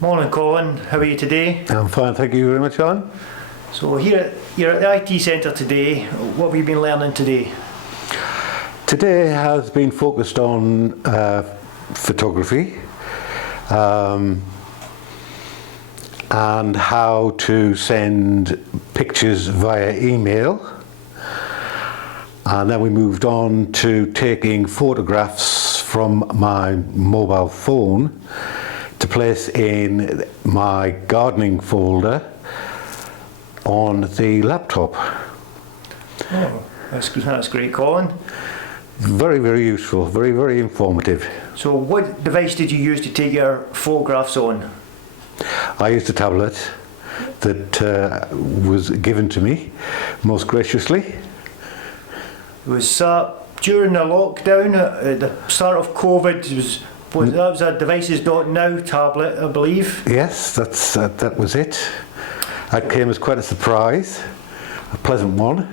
Morning, Colin. How are you today? I'm fine, thank you very much, Colin. So here you're at the IT centre today. What have you been learning today? Today has been focused on photography and how to send pictures via email. And then we moved on to taking photographs from my mobile phone to place in my gardening folder on the laptop. Oh, that's great, Colin. Very, very useful, very, very informative. So what device did you use to take your photographs on? I used a tablet that was given to me most graciously. Was that during the lockdown at the start of COVID? That was a Devices.now tablet, I believe. Yes, that was it. That came as quite a surprise, a pleasant one.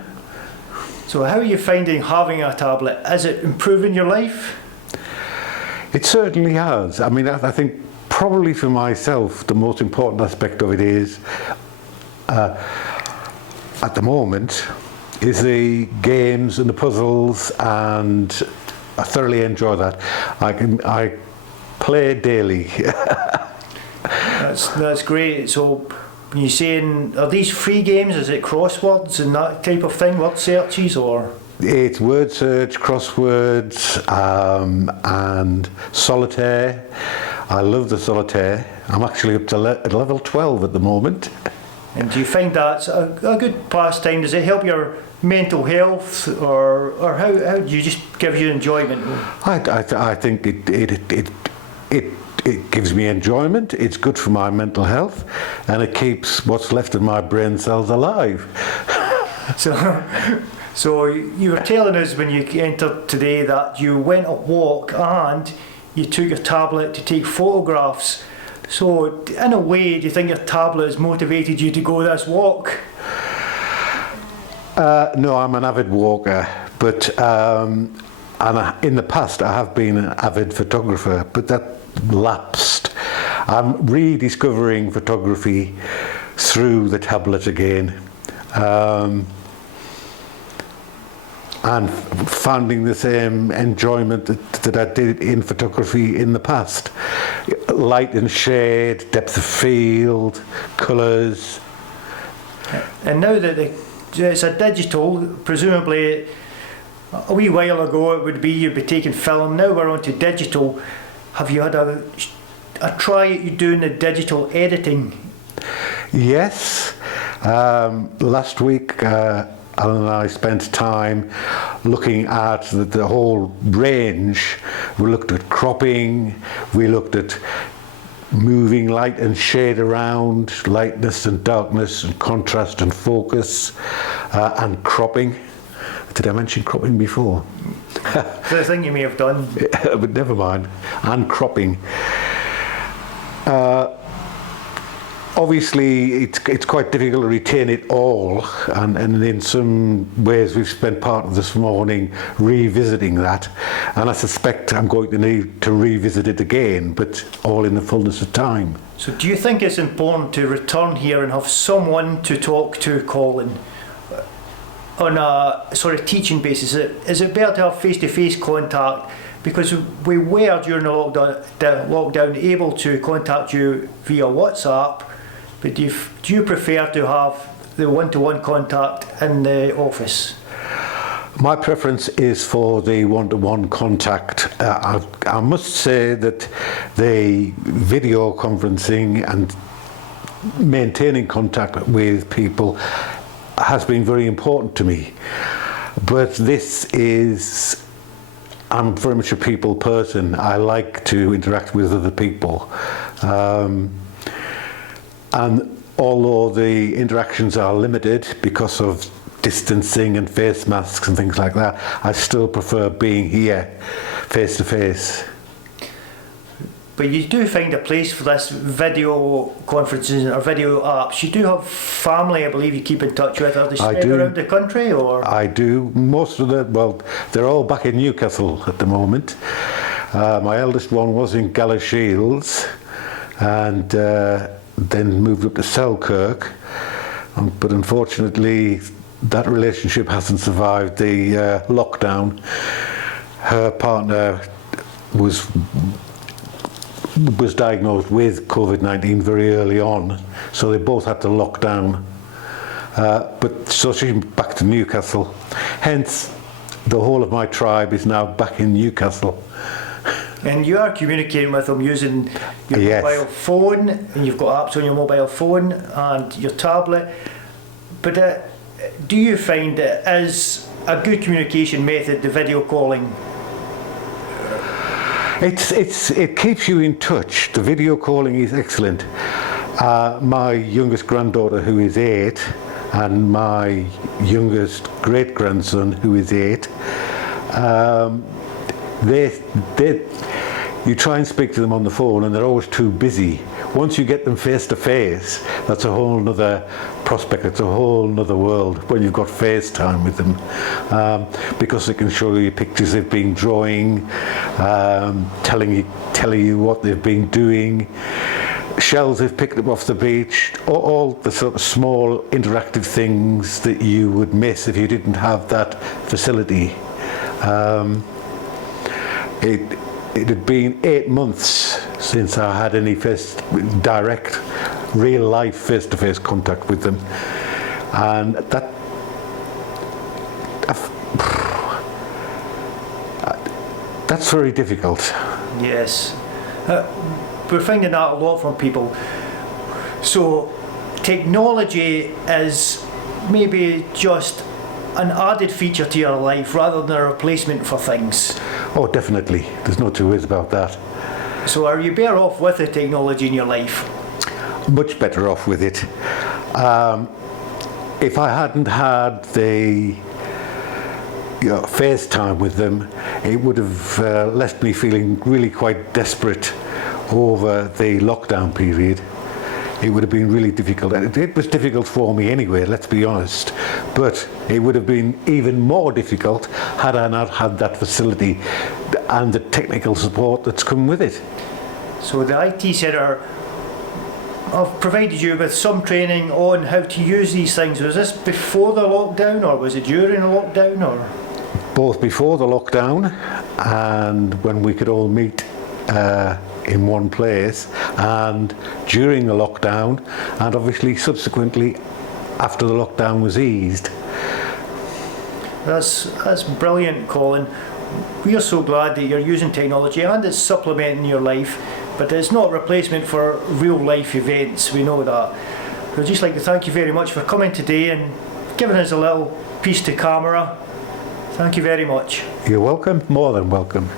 So how are you finding having a tablet? Is it improving your life? It certainly has. I mean, I think probably for myself, the most important aspect of it is, at the moment, is the games and the puzzles, and I thoroughly enjoy that. I play daily. That's great. So when you're saying, are these free games? Is it crosswords and that type of thing, word searches, or? It's word search, crosswords, and solitaire. I love the solitaire. I'm actually up to level 12 at the moment. And do you find that's a good pastime? Does it help your mental health, or how do you just give you enjoyment? I think it gives me enjoyment. It's good for my mental health, and it keeps what's left of my brain cells alive. So you were telling us when you entered today that you went a walk and you took your tablet to take photographs. So in a way, do you think your tablet has motivated you to go this walk? No, I'm an avid walker, but in the past I have been an avid photographer, but that lapsed. I'm rediscovering photography through the tablet again, and finding the same enjoyment that I did in photography in the past. Light and shade, depth of field, colours. And now that it's a digital, presumably a wee while ago it would be you'd be taking film, now we're on to digital. Have you had a try at you doing the digital editing? Yes. Last week Alan and I spent time looking at the whole range. We looked at cropping, we looked at moving light and shade around, lightness and darkness and contrast and focus, and cropping. Did I mention cropping before? The thing you may have done. But never mind. And cropping. Obviously, it's quite difficult to retain it all, and in some ways we've spent part of this morning revisiting that, and I suspect I'm going to need to revisit it again, but all in the fullness of time. So do you think it's important to return here and have someone to talk to, Colin, on a sort of teaching basis? Is it better to have face-to-face contact? Because we were during the lockdown able to contact you via WhatsApp, but do you prefer to have the one-to-one contact in the office? My preference is for the one-to-one contact. I must say that the video conferencing and maintaining contact with people has been very important to me. But I'm very much a people person. I like to interact with other people. And although the interactions are limited because of distancing and face masks and things like that, I still prefer being here face to face. But you do find a place for this video conferences or video apps. You do have family, I believe, you keep in touch with. Are they spread around the country, or? I do. Most of them, well, they're all back in Newcastle at the moment. My eldest one was in Galashiels, and then moved up to Selkirk. But unfortunately, that relationship hasn't survived the lockdown. Her partner was diagnosed with COVID-19 very early on, so they both had to lock down. But so she's back to Newcastle. Hence, the whole of my tribe is now back in Newcastle. And you are communicating with them using your Yes. mobile phone, and you've got apps on your mobile phone and your tablet. But do you find it as a good communication method, the video calling? It keeps you in touch. The video calling is excellent. My youngest granddaughter, who is 8, and my youngest great grandson, who is 8, you try and speak to them on the phone and they're always too busy. Once you get them face to face, that's a whole nother prospect, it's a whole nother world when you've got FaceTime with them, because they can show you pictures they've been drawing, telling you what they've been doing, shells they've picked up off the beach, all the sort of small interactive things that you would miss if you didn't have that facility. It had been 8 months since I had any direct, real-life face-to-face contact with them, and that's very difficult. Yes. We're finding that a lot from people. So technology is maybe just an added feature to your life rather than a replacement for things. Oh, definitely. There's no two ways about that. So are you better off with the technology in your life? Much better off with it. If I hadn't had the FaceTime with them, it would have left me feeling really quite desperate over the lockdown period. It would have been really difficult. It was difficult for me anyway, let's be honest. But it would have been even more difficult had I not had that facility and the technical support that's come with it. So the IT Centre have provided you with some training on how to use these things. Was this before the lockdown or was it during the lockdown? Or both before the lockdown and when we could all meet in one place, and during the lockdown, and obviously subsequently after the lockdown was eased. That's brilliant, Colin. We are so glad that you're using technology and it's supplementing your life, but it's not a replacement for real life events, we know that. We'd just like to thank you very much for coming today and giving us a little piece to camera. Thank you very much. You're welcome, more than welcome.